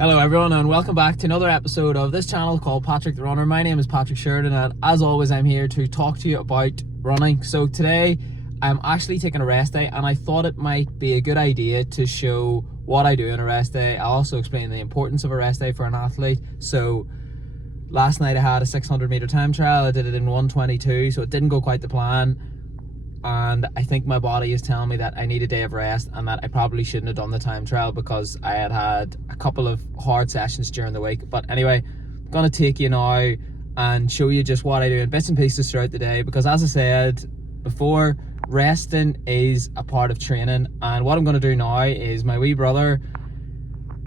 Hello everyone and welcome back to another episode of this channel called Patrick the Runner. My name is Patrick Sheridan and as always I'm here to talk to you about running. So today I'm actually taking a rest day and I thought it might be a good idea to show what I do on a rest day. I'll also explain the importance of a rest day for an athlete. So last night I had a 600 meter time trial. I did it in 1:22, so it didn't go quite to plan. And I think my body is telling me that I need a day of rest and that I probably shouldn't have done the time trial because I had a couple of hard sessions during the week. But anyway, I'm gonna take you now and show you just what I do in bits and pieces throughout the day, because as I said before, resting is a part of training. And what I'm gonna do now is my wee brother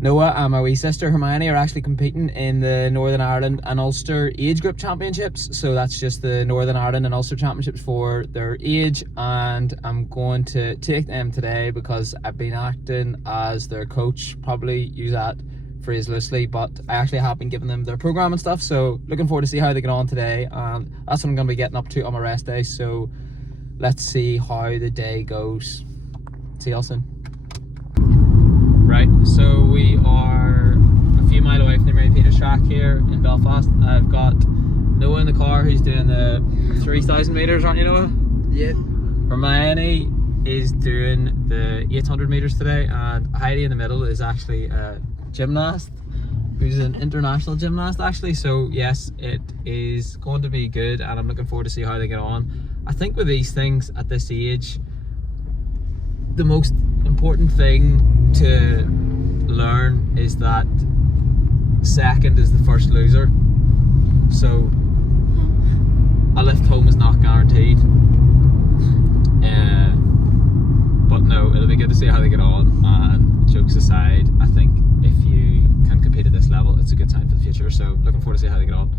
Noah and my wee sister Hermione are actually competing in the Northern Ireland and Ulster age group championships. So that's just the Northern Ireland and Ulster championships for their age, and I'm going to take them today because I've been acting as their coach. Probably use that phrase loosely, but I actually have been giving them their program and stuff, so looking forward to see how they get on today, and that's what I'm going to be getting up to on my rest day. So let's see how the day goes. See y'all soon. Right, so we are a few miles away from the Mary Peters track here in Belfast. I've got Noah in the car who's doing the 3,000 meters, aren't you, Noah? Yeah. Hermione is doing the 800 meters today, and Heidi in the middle is actually a gymnast who's an international gymnast actually. So yes, it is going to be good and I'm looking forward to see how they get on. I think with these things at this age, the most important thing to learn is that second is the first loser. So a lift home is not guaranteed, but no, it'll be good to see how they get on. And jokes aside, I think if you can compete at this level, it's a good time for the future. So looking forward to see how they get on,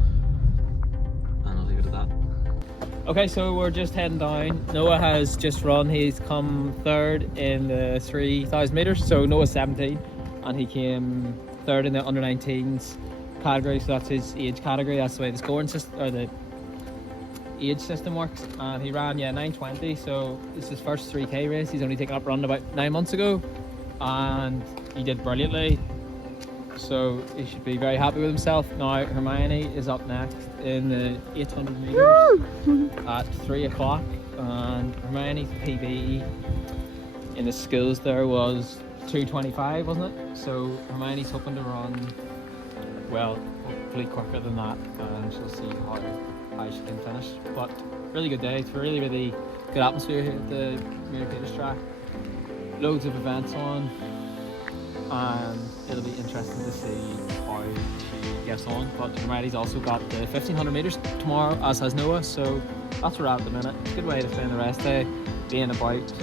and I'll leave it at that. Okay, so we're just heading down. Noah has just run. He's come third in the 3,000 meters. So Noah's 17 and he came third in the under 19s category. So that's his age category. That's the way the scoring system or the age system works. And he ran 9:20. So this is his first 3k race. He's only taken up running about 9 months ago and he did brilliantly. So he should be very happy with himself. Now Hermione is up next in the 800 meters at 3 o'clock, and Hermione's PB in the skills there was 2:25, wasn't it? So Hermione's hoping to run, well, hopefully quicker than that, and she'll see how she can finish. But really good day. It's really good atmosphere here at the Mary Peters track. Loads of events on, and it'll be interesting to see how she gets on. But Hermione's also got the 1,500 meters tomorrow, as has Noah, so that's where we're at the minute. It's a good way to spend the rest day, being about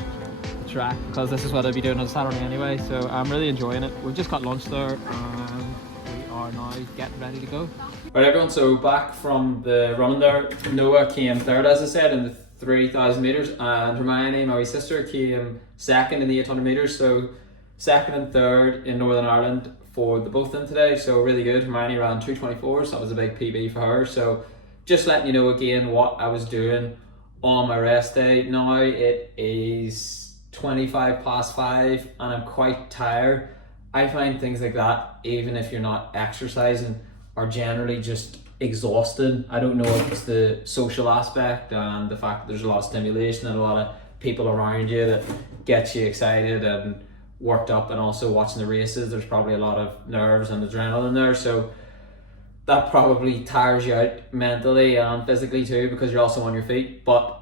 the track, because this is what I'll be doing on Saturday anyway, so I'm really enjoying it. We've just got lunch there and we are now getting ready to go. Right everyone, so back from the running there, Noah came third, as I said, in the 3,000 meters, and Hermione, my wee sister, came second in the 800 meters. So second and third in Northern Ireland for the both of them today, so really good. Hermione ran 2:24, so that was a big PB for her. So just letting you know again what I was doing on my rest day. Now it is 5:25 and I'm quite tired. I find things like that, even if you're not exercising, are generally just exhausting. I don't know if it's the social aspect and the fact that there's a lot of stimulation and a lot of people around you that gets you excited and worked up, and also watching the races, there's probably a lot of nerves and adrenaline there, so that probably tires you out mentally and physically too, because you're also on your feet. But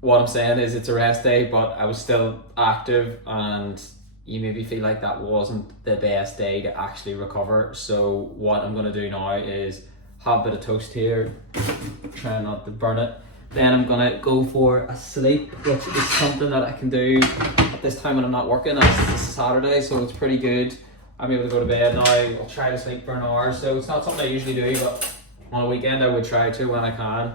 what I'm saying is it's a rest day, but I was still active, and you maybe feel like that wasn't the best day to actually recover. So what I'm going to do now is have a bit of toast here, try not to burn it. Then I'm gonna go for a sleep, which is something that I can do at this time when I'm not working. It's Saturday, so it's pretty good. I'm able to go to bed now. I'll try to sleep for an hour, so it's not something I usually do, but on a weekend I would try to, when I can,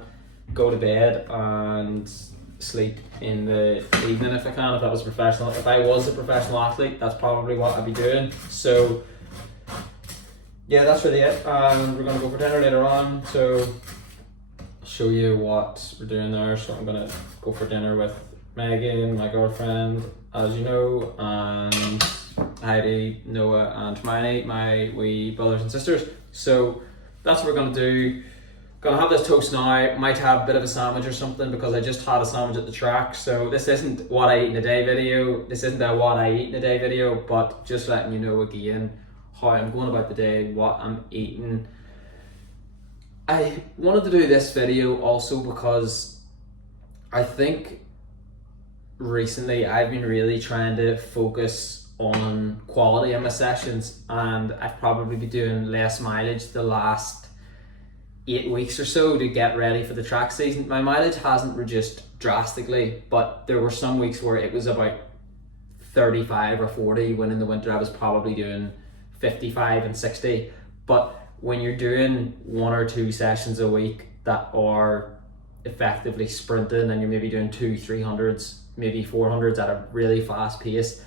go to bed and sleep in the evening if I can, if that was professional. If I was a professional athlete, that's probably what I'd be doing. So yeah, that's really it. We're gonna go for dinner later on, so show you what we're doing there. So I'm gonna go for dinner with Megan, my girlfriend, as you know, and Heidi, Noah, and Hermione, my wee brothers and sisters. So that's what we're gonna do. Gonna have this toast now. Might have a bit of a sandwich or something because I just had a sandwich at the track. So this isn't what I eat in a day video. This isn't a what I eat in a day video, but just letting you know again how I'm going about the day, what I'm eating. I wanted to do this video also because I think recently I've been really trying to focus on quality in my sessions, and I've probably been doing less mileage the last 8 weeks or so to get ready for the track season. My mileage hasn't reduced drastically, but there were some weeks where it was about 35 or 40, when in the winter I was probably doing 55 and 60. But when you're doing 1 or 2 sessions a week that are effectively sprinting, and you're maybe doing 200-300s, maybe 400s at a really fast pace,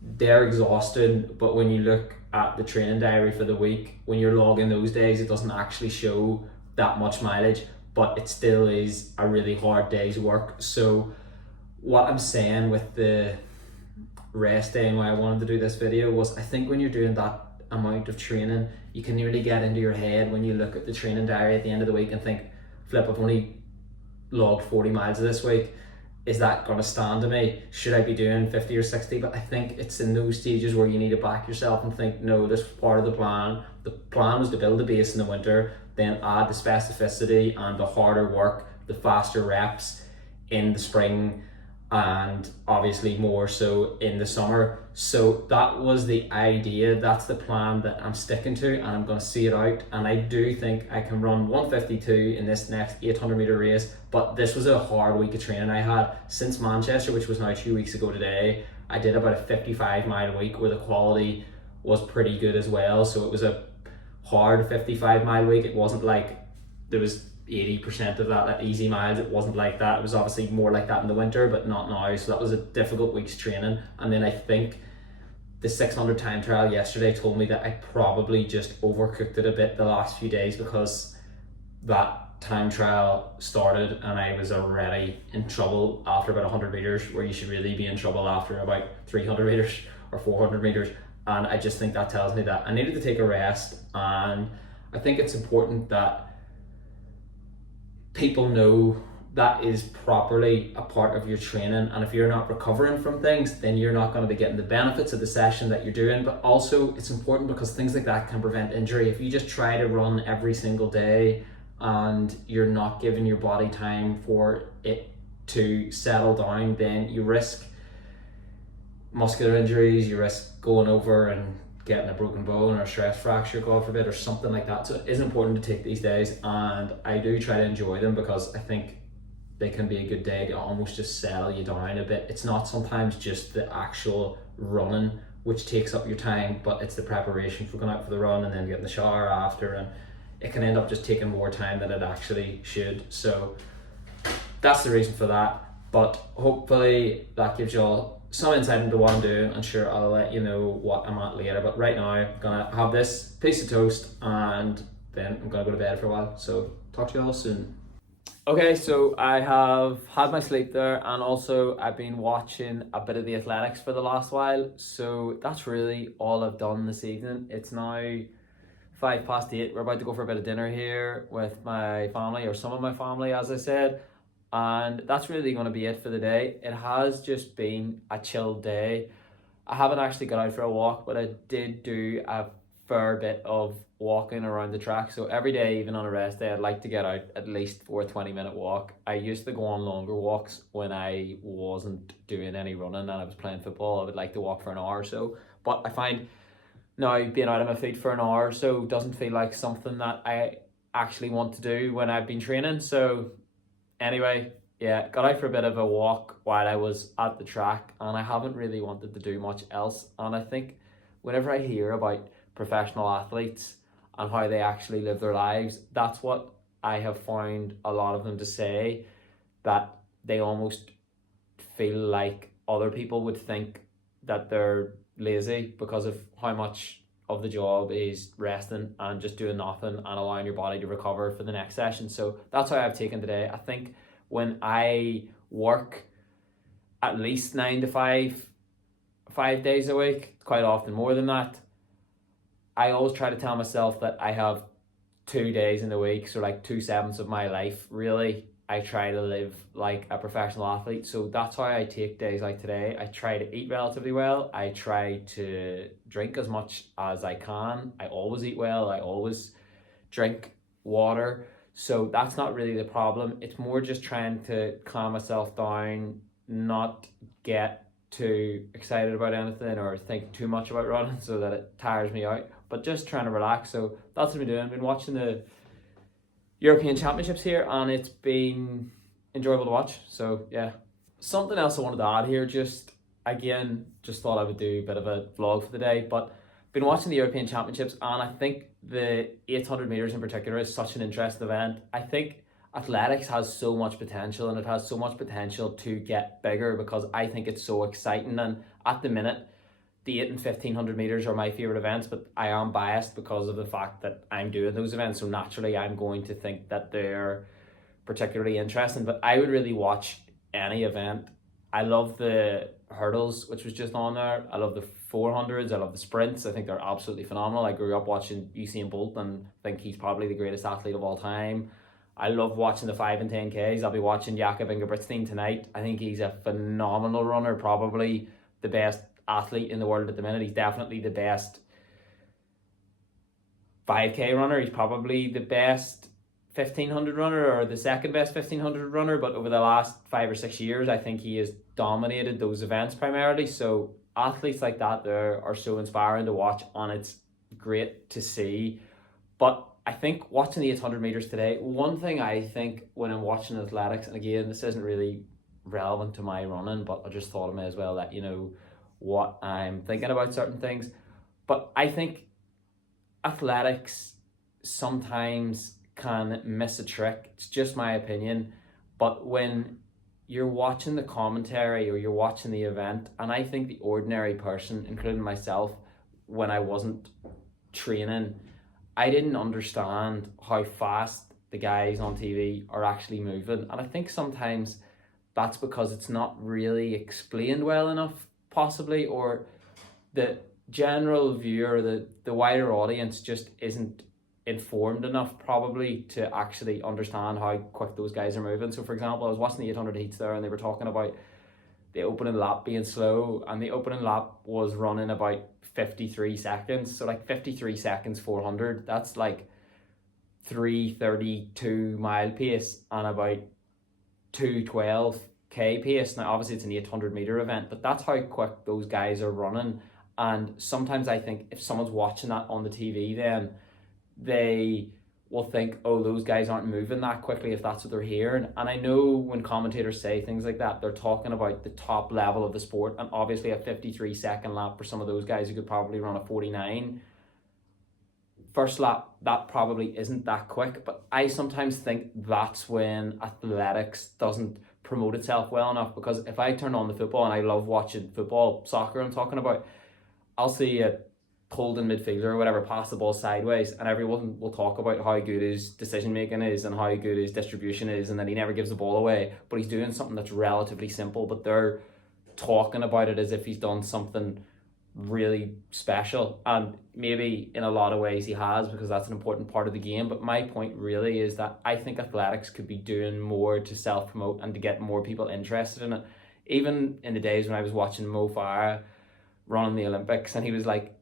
they're exhausting. But when you look at the training diary for the week, when you're logging those days, it doesn't actually show that much mileage, but it still is a really hard day's work. So what I'm saying with the rest day and why I wanted to do this video was, I think when you're doing that amount of training, you can nearly get into your head when you look at the training diary at the end of the week and think, flip, I've only logged 40 miles this week. Is that going to stand to me? Should I be doing 50 or 60? But I think it's in those stages where you need to back yourself and think, no, this was part of the plan. The plan was to build a base in the winter, then add the specificity and the harder work, the faster reps in the spring, and obviously more so in the summer. So that was the idea. That's the plan that I'm sticking to, and I'm going to see it out. And I do think I can run 152 in this next 800 meter race. But this was a hard week of training I had since Manchester, which was now 2 weeks ago today. I did about a 55 mile week where the quality was pretty good as well. So it was a hard 55 mile week. It wasn't like there was 80% of that easy miles. It wasn't like that. It was obviously more like that in the winter, but not now. So that was a difficult week's training. And then I think the 600 time trial yesterday told me that I probably just overcooked it a bit the last few days, because that time trial started and I was already in trouble after about 100 meters, where you should really be in trouble after about 300 meters or 400 meters. And I just think that tells me that I needed to take a rest. And I think it's important that people know that is properly a part of your training. And if you're not recovering from things, then you're not going to be getting the benefits of the session that you're doing. But also it's important because things like that can prevent injury. If you just try to run every single day and you're not giving your body time for it to settle down, then you risk muscular injuries, you risk going over and getting a broken bone or a stress fracture, God forbid, or something like that. So it is important to take these days, and I do try to enjoy them because I think they can be a good day to almost just settle you down a bit. It's not sometimes just the actual running which takes up your time, but it's the preparation for going out for the run and then getting the shower after, and it can end up just taking more time than it actually should. So that's the reason for that. But hopefully that gives you all some insight into what I'm doing, and sure, I'll let you know what I'm at later. But right now I'm gonna have this piece of toast and then I'm gonna go to bed for a while. So talk to you all soon. Okay, so I have had my sleep there, and also I've been watching a bit of the athletics for the last while. So that's really all I've done this evening. It's now 8:05. We're about to go for a bit of dinner here with my family, or some of my family, as I said. And that's really going to be it for the day. It has just been a chill day. I haven't actually got out for a walk, but I did do a fair bit of walking around the track. So every day, even on a rest day, I'd like to get out at least for a 20-minute walk. I used to go on longer walks when I wasn't doing any running and I was playing football. I would like to walk for an hour or so. But I find now being out on my feet for an hour or so doesn't feel like something that I actually want to do when I've been training. So anyway, yeah, got out for a bit of a walk while I was at the track, and I haven't really wanted to do much else. And I think whenever I hear about professional athletes and how they actually live their lives, that's what I have found a lot of them to say, that they almost feel like other people would think that they're lazy because of how much of the job is resting and just doing nothing and allowing your body to recover for the next session. So that's how I've taken today. I think when I work at least 9 to 5 5 days a week, quite often more than that. I always try to tell myself that I have 2 days in the week, so like 2/7 of my life, really. I try to live like a professional athlete. So that's how I take days like today. I try to eat relatively well. I try to drink as much as I can. I always eat well. I always drink water. So that's not really the problem. It's more just trying to calm myself down, not get too excited about anything or think too much about running so that it tires me out, but just trying to relax. So that's what I've been doing. I've been watching the European Championships here, and it's been enjoyable to watch. So yeah. Something else I wanted to add here, just thought I would do a bit of a vlog for the day, but been watching the European Championships, and I think the 800 meters in particular is such an interesting event. I think athletics has so much potential, and it has so much potential to get bigger because I think it's so exciting. And at the minute, the 8 and 1500 meters are my favorite events, but I am biased because of the fact that I'm doing those events. So naturally, I'm going to think that they're particularly interesting. But I would really watch any event. I love the hurdles, which was just on there. I love the 400s. I love the sprints. I think they're absolutely phenomenal. I grew up watching Usain Bolt and think he's probably the greatest athlete of all time. I love watching the 5 and 10Ks. I'll be watching Jakob Ingebrigtsen tonight. I think he's a phenomenal runner, probably the best athlete in the world at the minute. He's definitely the best 5K runner. He's probably the best 1500 runner or the second best 1500 runner, but over the last 5 or 6 years I think he has dominated those events primarily. So athletes like that there are so inspiring to watch, and it's great to see. But I think watching the 800 meters today, one thing I think when I'm watching athletics, and again this isn't really relevant to my running, but I just thought I may as well let you know what I'm thinking about certain things. But I think athletics sometimes can miss a trick. It's just my opinion. But when you're watching the commentary or you're watching the event, and I think the ordinary person, including myself, when I wasn't training, I didn't understand how fast the guys on TV are actually moving. And I think sometimes that's because it's not really explained well enough, possibly, or the general viewer, the wider audience just isn't informed enough probably to actually understand how quick those guys are moving. So for example, I was watching the 800 heats there, and they were talking about the opening lap being slow, and the opening lap was running about 53 seconds. So like 53 seconds 400, that's like 3:32 mile pace and about 2:12k pace. Now obviously it's an 800 meter event, but that's how quick those guys are running. And sometimes I think if someone's watching that on the TV, then they will think, oh, those guys aren't moving that quickly if that's what they're hearing. And I know when commentators say things like that, they're talking about the top level of the sport, and obviously a 53-second lap for some of those guys who could probably run a 49 first lap, that probably isn't that quick. But I sometimes think that's when athletics doesn't promote itself well enough, because if I turn on the football, and I love watching football, soccer I'm talking about, I'll see a holding midfielder or whatever pass the ball sideways, and everyone will talk about how good his decision making is and how good his distribution is, and that he never gives the ball away, but he's doing something that's relatively simple, but they're talking about it as if he's done something really special. And maybe in a lot of ways he has, because that's an important part of the game. But my point really is that I think athletics could be doing more to self-promote and to get more people interested in it. Even in the days when I was watching Mo Farah running the Olympics, and he was like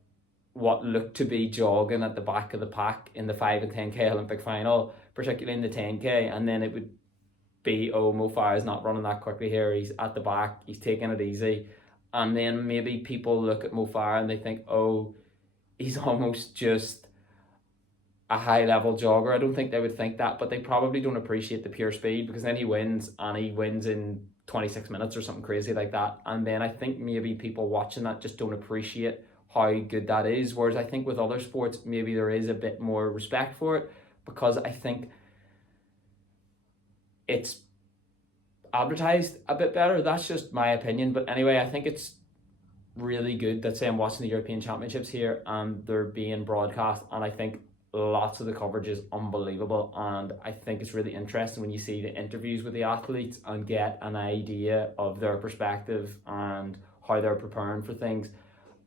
what looked to be jogging at the back of the pack in the 5 and 10k Olympic final, particularly in the 10k, and then it would be, oh, Mo Farah is not running that quickly here, he's at the back, he's taking it easy. And then maybe people look at Mo Farah and they think, oh, he's almost just a high level jogger. I don't think they would think that, but they probably don't appreciate the pure speed, because then he wins, and he wins in 26 minutes or something crazy like that. And then I think maybe people watching that just don't appreciate how good that is. Whereas I think with other sports, maybe there is a bit more respect for it, because I think it's advertised a bit better. That's just my opinion. But anyway, I think it's really good that, say, I'm watching the European Championships here and they're being broadcast, and I think lots of the coverage is unbelievable. And I think it's really interesting when you see the interviews with the athletes and get an idea of their perspective and how they're preparing for things.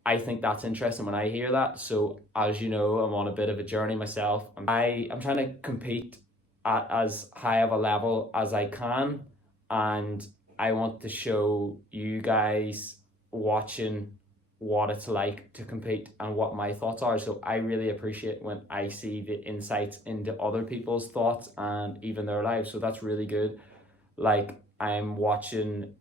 I think that's interesting when I hear that. So as you know, I'm on a bit of a journey myself. I'm trying to compete at as high of a level as I can, and I want to show you guys watching what it's like to compete and what my thoughts are. So I really appreciate when I see the insights into other people's thoughts and even their lives. So that's really good. Like, I'm watching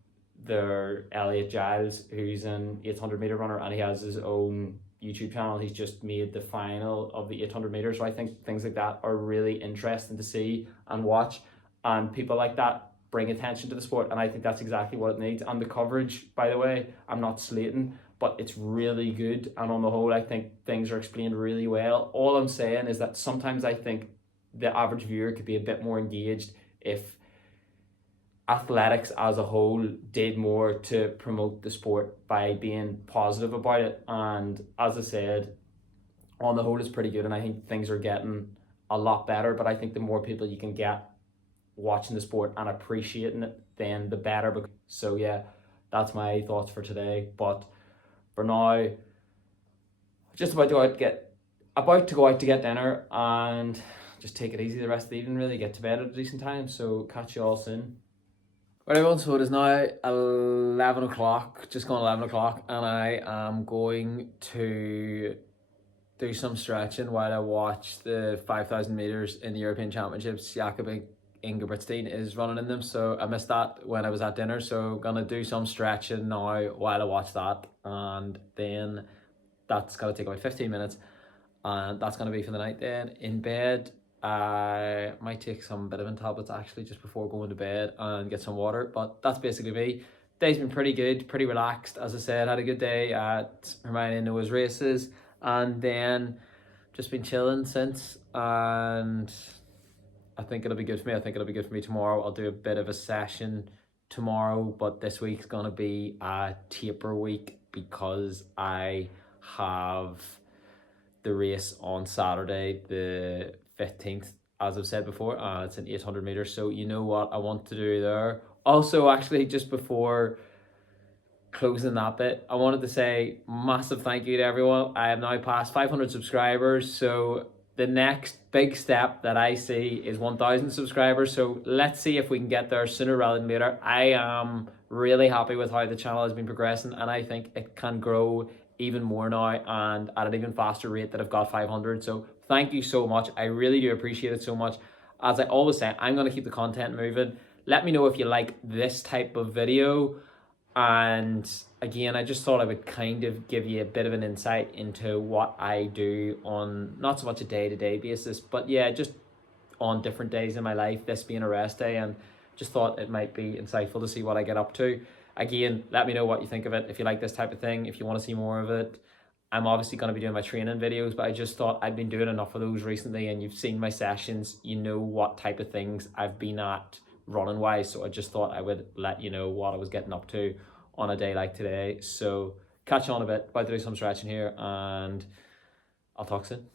their Elliot Giles, who's an 800 meter runner, and he has his own YouTube channel. He's just made the final of the 800 meters. So I think things like that are really interesting to see and watch, and people like that bring attention to the sport, and I think that's exactly what it needs. And the coverage, by the way, I'm not slating, but it's really good, and on the whole I think things are explained really well. All I'm saying is that sometimes I think the average viewer could be a bit more engaged if athletics as a whole did more to promote the sport by being positive about it. And as I said, on the whole it's pretty good, and I think things are getting a lot better. But I think the more people you can get watching the sport and appreciating it, then the better. So yeah, that's my thoughts for today. But for now, just about to go out to get dinner and just take it easy the rest of the evening, really get to bed at a decent time. So catch you all soon. Right everyone, so it is now 11 o'clock, just gone 11 o'clock, and I am going to do some stretching while I watch the 5,000 meters in the European Championships. Jakob Ingebrigtsen is running in them, so I missed that when I was at dinner, so I'm gonna do some stretching now while I watch that, and then that's gonna take about 15 minutes, and that's gonna be for the night. Then in bed, I might take some vitamin tablets actually just before going to bed and get some water, but that's basically me. Day's been pretty good, pretty relaxed. As I said, had a good day at Hermione and Noah's races, and then just been chilling since, and I think it'll be good for me. I think it'll be good for me tomorrow. I'll do a bit of a session tomorrow, but this week's gonna be a taper week because I have the race on Saturday, the 15th, as I've said before, and it's an 800 meters. So you know what I want to do there. Also, actually, just before closing that bit, I wanted to say massive thank you to everyone. I have now passed 500 subscribers, so the next big step that I see is 1,000 subscribers. So let's see if we can get there sooner rather than later. I am really happy with how the channel has been progressing, and I think it can grow even more now and at an even faster rate that I've got 500. So thank you so much. I really do appreciate it so much. As I always say, I'm going to keep the content moving. Let me know if you like this type of video. And again, I just thought I would kind of give you a bit of an insight into what I do on not so much a day-to-day basis, but yeah, just on different days in my life, this being a rest day, and just thought it might be insightful to see what I get up to. Again, let me know what you think of it, if you like this type of thing, if you want to see more of it. I'm obviously going to be doing my training videos, but I just thought I've been doing enough of those recently, and you've seen my sessions, you know what type of things I've been at running wise, so I just thought I would let you know what I was getting up to on a day like today. So catch you on a bit, about to do some stretching here, and I'll talk soon.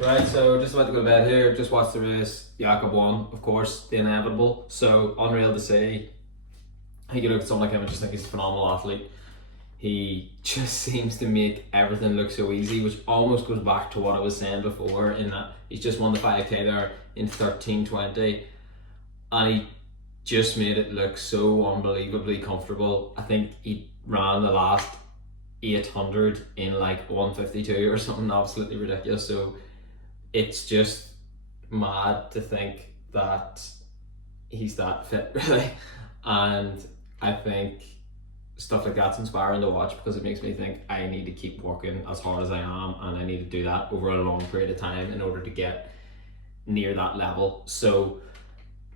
Right, so just about to go to bed here, just watched the race. Jakob won, of course, the inevitable, so unreal to see. I think you look at someone like him and just think he's a phenomenal athlete. He just seems to make everything look so easy, which almost goes back to what I was saying before, in that he's just won the 5k there in 13:20, and he just made it look so unbelievably comfortable. I think he ran the last 800 in like 1:52 or something absolutely ridiculous. So it's just mad to think that he's that fit, really. And I think stuff like that's inspiring to watch, because it makes me think I need to keep working as hard as I am, and I need to do that over a long period of time in order to get near that level. So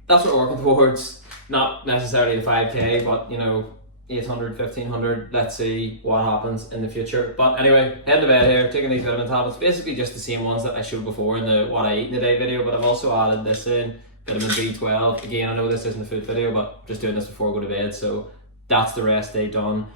that's what we're working towards. Not necessarily the 5k, but you know, 800, 1500, let's see what happens in the future. But anyway, heading to bed here, taking these vitamin tablets, basically just the same ones that I showed before in the what I eat in a day video, but I've also added this in, vitamin B12. Again, I know this isn't a food video, but just doing this before I go to bed, so that's the rest day done.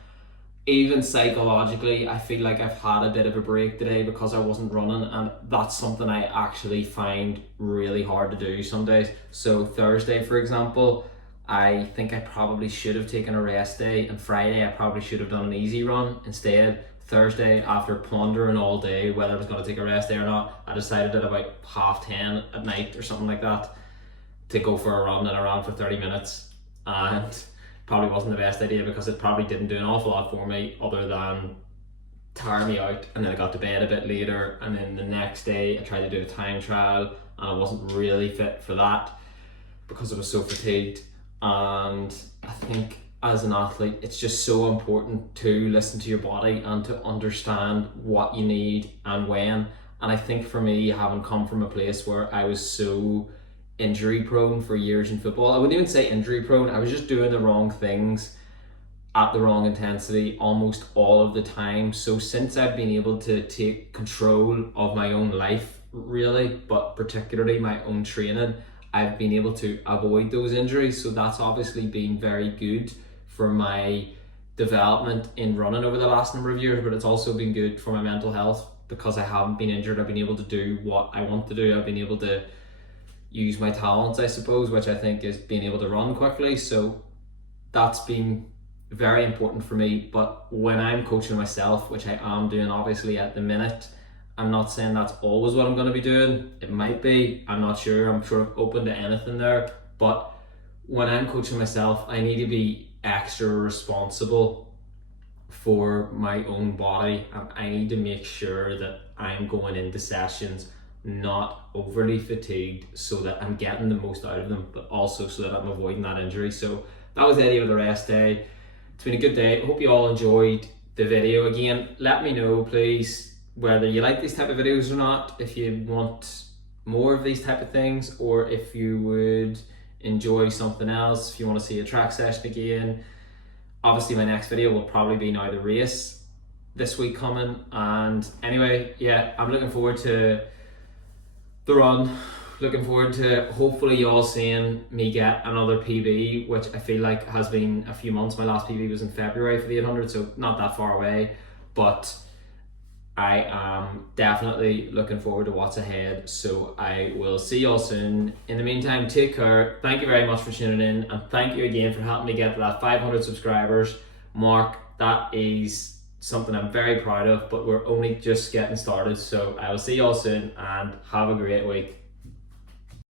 Even psychologically, I feel like I've had a bit of a break today because I wasn't running, and that's something I actually find really hard to do some days. So Thursday, for example, I think I probably should have taken a rest day, and Friday I probably should have done an easy run. Instead, Thursday, after pondering all day whether I was going to take a rest day or not, I decided at about 10:30 at night or something like that to go for a run, and I ran for 30 minutes. And probably wasn't the best idea because it probably didn't do an awful lot for me other than tire me out. And then I got to bed a bit later, and then the next day I tried to do a time trial and I wasn't really fit for that because I was so fatigued. And I think as an athlete, it's just so important to listen to your body and to understand what you need and when. And I think for me, having come from a place where I was so injury prone for years in football, I wouldn't even say injury prone, I was just doing the wrong things at the wrong intensity almost all of the time. So since I've been able to take control of my own life, really, but particularly my own training, I've been able to avoid those injuries. So that's obviously been very good for my development in running over the last number of years, but it's also been good for my mental health because I haven't been injured. I've been able to do what I want to do. I've been able to use my talents, I suppose, which I think is being able to run quickly. So that's been very important for me. But when I'm coaching myself, which I am doing obviously at the minute, I'm not saying that's always what I'm going to be doing. It might be, I'm not sure. I'm sort of open to anything there. But when I'm coaching myself, I need to be extra responsible for my own body, and I need to make sure that I'm going into sessions not overly fatigued so that I'm getting the most out of them, but also so that I'm avoiding that injury. So that was the idea of the rest day. It's been a good day. I hope you all enjoyed the video. Again, let me know please whether you like these type of videos or not, if you want more of these type of things, or if you would enjoy something else, if you want to see a track session again. Obviously my next video will probably be now the race this week coming. And anyway, yeah, I'm looking forward to the run. Looking forward to hopefully you all seeing me get another PB, which I feel like has been a few months. My last PB was in February for the 800, so not that far away, but I am definitely looking forward to what's ahead. So I will see you all soon. In the meantime, take care. Thank you very much for tuning in, and thank you again for helping me get to that 500 subscribers mark. That is something I'm very proud of, but we're only just getting started. So I will see you all soon, and have a great week.